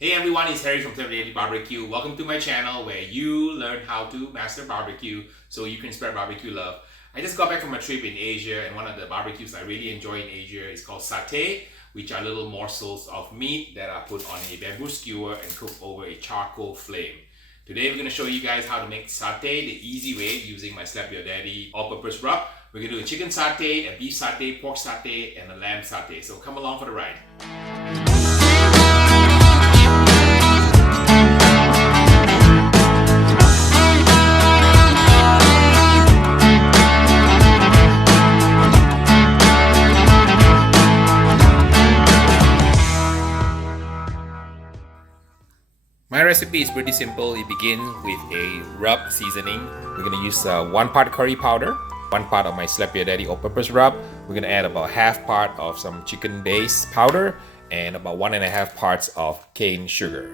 Hey everyone, it's Harry from Pitmaster BBQ. Welcome to my channel where you learn how to master barbecue so you can spread barbecue love. I just got back from a trip in Asia, and one of the barbecues I really enjoy in Asia is called Sate, which are little morsels of meat that are put on a bamboo skewer and cooked over a charcoal flame. Today we're going to show you guys how to make satay the easy way using my Slap Your Daddy all-purpose rub. We're going to do a chicken satay, a beef satay, pork satay, and a lamb satay. So come along for the ride. My recipe is pretty simple. It begins with a rub seasoning. We're going to use 1 part curry powder, 1 part of my Slap Your Daddy all-purpose rub. We're going to add about half part of some chicken base powder and about 1.5 parts of cane sugar.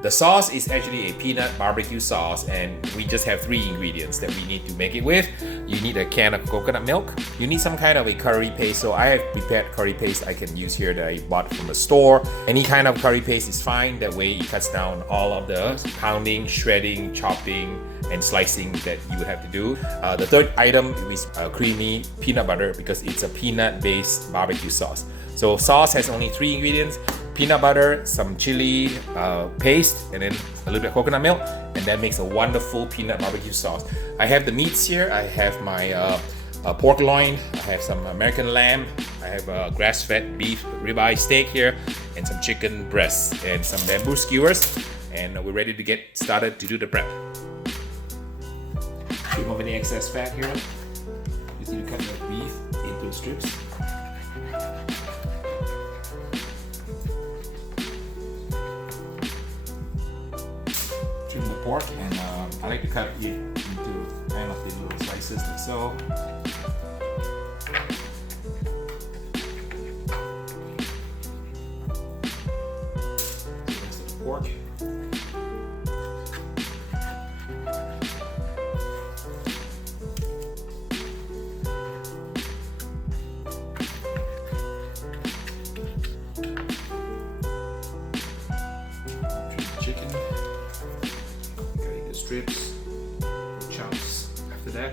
The sauce is actually a peanut barbecue sauce, and we just have 3 ingredients that we need to make it with. You need a can of coconut milk. You need some kind of a curry paste. So I have prepared curry paste I can use here that I bought from the store. Any kind of curry paste is fine. That way it cuts down all of the pounding, shredding, chopping, and slicing that you would have to do. The third item is creamy peanut butter because it's a peanut-based barbecue sauce. So sauce has only 3 ingredients: peanut butter, some chili paste, and then a little bit of coconut milk, and that makes a wonderful peanut barbecue sauce. I have the meats here. I have my pork loin, I have some American lamb, I have a grass-fed beef ribeye steak here, and some chicken breasts, and some bamboo skewers, and we're ready to get started to do the prep. Remove any excess fat here. Just need to cut the beef into strips. Trim the pork, and I like to cut it into kind of the little slices like so. That's the pork. Chicken, cutting the strips, chunks after that.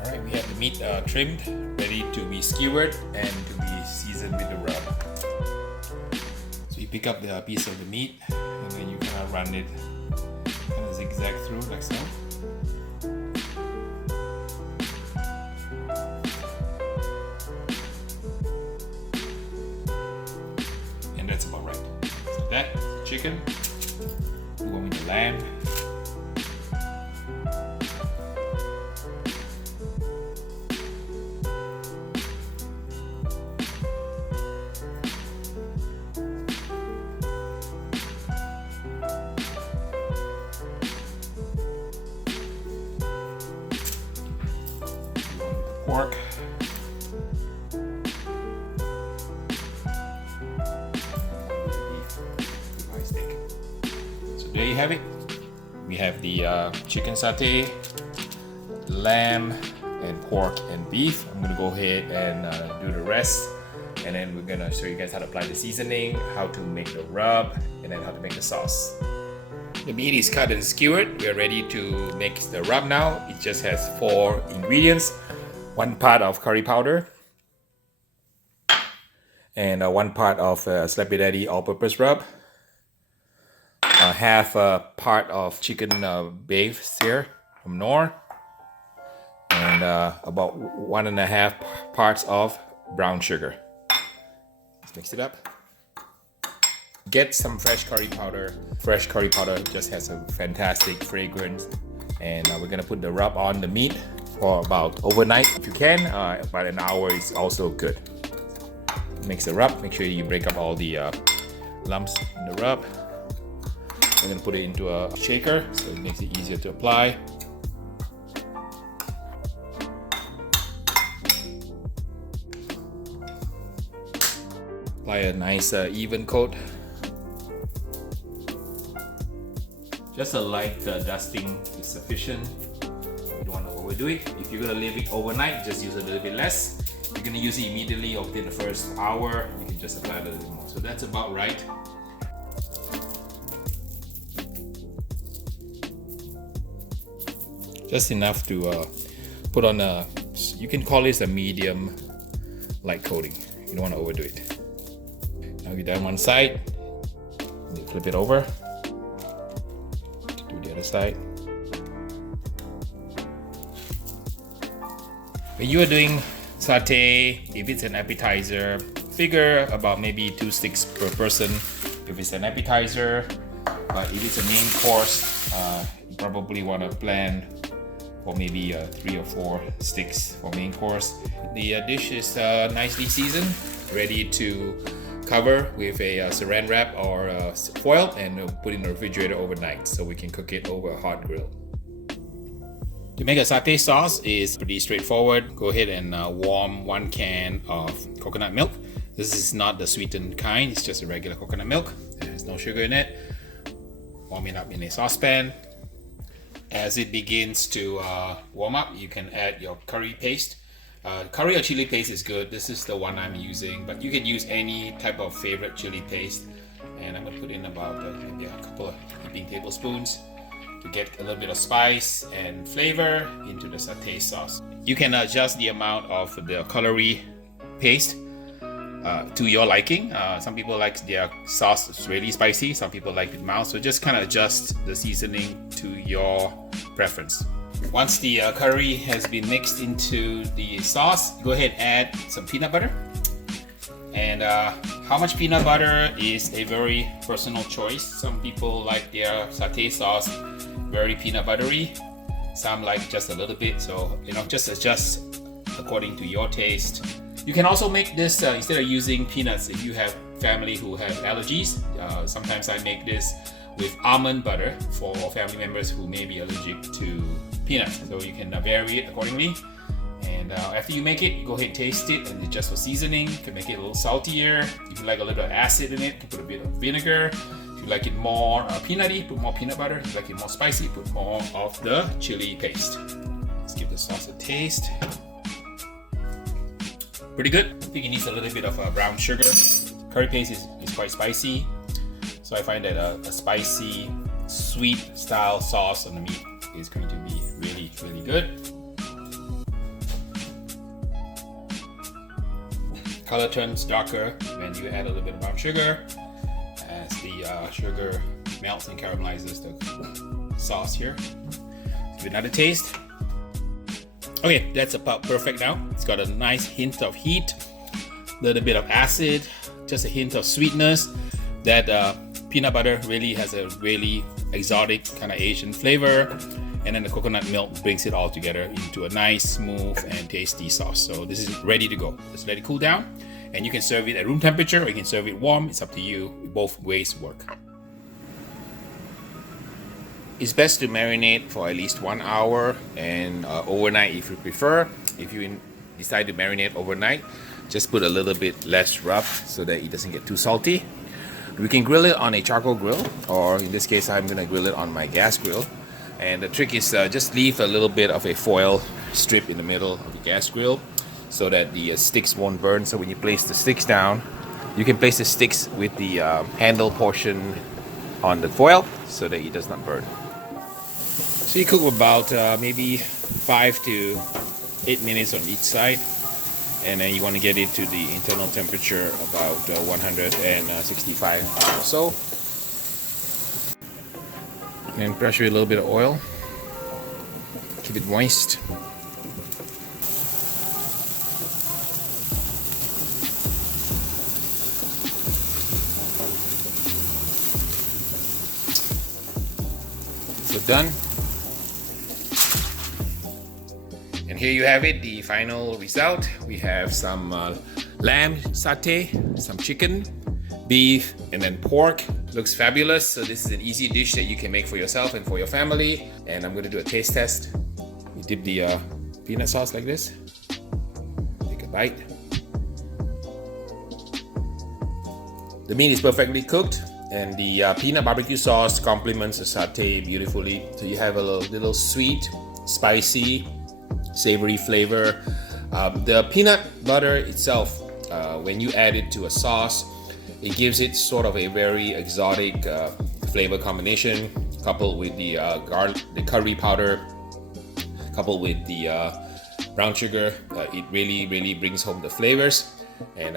Alright, we have the meat trimmed, ready to be skewered and to be seasoned with the rub. So you pick up the piece of the meat and then you kind of run it kind of zigzag through like so. And that's about right. So that's the chicken. We're going with the lamb. Pork. So there you have it. We have the chicken satay, lamb, and pork and beef. I'm gonna go ahead and do the rest, and then we're gonna show you guys how to apply the seasoning, how to make the rub, and then how to make the sauce. The meat is cut and skewered. We are ready to make the rub now. It just has 4 ingredients. 1 part of curry powder, and 1 part of Slap Your Daddy all-purpose rub, half a part of chicken base here from Knorr, and about 1.5 parts of brown sugar. Let's mix it up. Get some fresh curry powder. Fresh curry powder just has a fantastic fragrance, and we're gonna put the rub on the meat for about overnight if you can. About an hour is also good. Mix the rub. Make sure you break up all the lumps in the rub. We're gonna put it into a shaker so it makes it easier to apply. Apply a nice even coat. Just a light dusting is sufficient. You don't want to overdo it. If you're gonna leave it overnight, just use a little bit less. If you're gonna use it immediately or within the first hour, you can just apply a little bit more. So that's about right. Just enough to put on a, you can call this a medium light coating. You don't want to overdo it. Now you're done one side, you flip it over, do the other side. When you are doing satay, if it's an appetizer, figure about maybe 2 sticks per person if it's an appetizer. But if it's a main course, you probably want to plan for maybe 3 or 4 sticks for main course. The dish is nicely seasoned, ready to cover with a saran wrap or foil and put in the refrigerator overnight so we can cook it over a hot grill. To make a satay sauce is pretty straightforward. Go ahead and warm 1 can of coconut milk. This is not the sweetened kind, it's just a regular coconut milk. It has no sugar in it. Warm it up in a saucepan. As it begins to warm up, you can add your curry paste. Curry or chili paste is good. This is the one I'm using, but you can use any type of favorite chili paste. And I'm gonna put in about maybe a couple of heaping tablespoons to get a little bit of spice and flavor into the satay sauce. You can adjust the amount of the celery paste to your liking. Some people like their sauce really spicy, some people like it mild, so just kind of adjust the seasoning to your preference. Once the curry has been mixed into the sauce, go ahead and add some peanut butter. And how much peanut butter is a very personal choice. Some people like their satay sauce very peanut buttery, some like just a little bit, so just adjust according to your taste. You can also make this instead of using peanuts if you have family who have allergies. Sometimes I make this with almond butter for family members who may be allergic to peanuts. So you can vary it accordingly. And after you make it, you go ahead and taste it and adjust for seasoning. You can make it a little saltier. If you like a little bit of acid in it, you can put a bit of vinegar. If you like it more peanutty, put more peanut butter. If you like it more spicy, put more of the chili paste. Let's give the sauce a taste. Pretty good. I think it needs a little bit of brown sugar. Curry paste is quite spicy, so I find that a spicy, sweet style sauce on the meat is going to be really, really good. Color turns darker when you add a little bit of brown sugar. As the sugar melts and caramelizes the sauce here. Give it another taste. Okay, that's about perfect now. It's got a nice hint of heat, a little bit of acid, just a hint of sweetness. That peanut butter really has a really exotic kind of Asian flavor. And then the coconut milk brings it all together into a nice, smooth, and tasty sauce. So this is ready to go. Just let it cool down. And you can serve it at room temperature or you can serve it warm. It's up to you. Both ways work. It's best to marinate for at least 1 hour and overnight if you prefer. If you decide to marinate overnight, just put a little bit less rub so that it doesn't get too salty. We can grill it on a charcoal grill, or in this case I'm gonna grill it on my gas grill. And the trick is just leave a little bit of a foil strip in the middle of the gas grill so that the sticks won't burn. So when you place the sticks down, you can place the sticks with the handle portion on the foil so that it does not burn. So you cook about maybe 5 to 8 minutes on each side, and then you want to get it to the internal temperature about 165 or so. And brush with a little bit of oil. Keep it moist. So done. And here you have it, the final result. We have some lamb satay, some chicken, beef, and then pork. Looks fabulous. So this is an easy dish that you can make for yourself and for your family. And I'm going to do a taste test. You dip the peanut sauce like this. Take a bite. The meat is perfectly cooked And the peanut barbecue sauce complements the satay beautifully. So you have a little sweet, spicy, savory flavor. The peanut butter itself, when you add it to a sauce, it gives it sort of a very exotic flavor combination, coupled with the curry powder, coupled with the brown sugar. It really brings home the flavors. And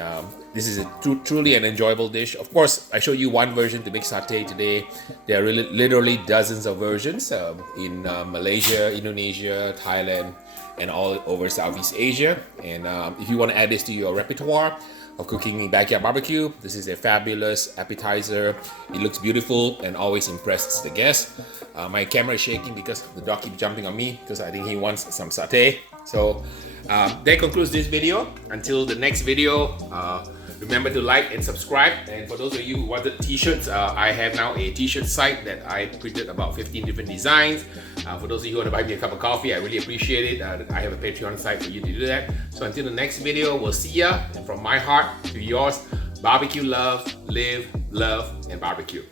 this is truly an enjoyable dish. Of course, I showed you one version to make satay today. There are literally dozens of versions in Malaysia, Indonesia, Thailand, and all over Southeast Asia. And if you want to add this to your repertoire of cooking backyard barbecue, this is a fabulous appetizer. It looks beautiful and always impresses the guests. My camera is shaking because the dog keeps jumping on me because I think he wants some satay. So that concludes this video. Until the next video, remember to like and subscribe. And for those of you who wanted t-shirts, I have now a t-shirt site that I printed about 15 different designs. For those of you who want to buy me a cup of coffee, I really appreciate it. I have a Patreon site for you to do that. So until the next video, we'll see ya. And from my heart to yours, barbecue love, live, love, and barbecue.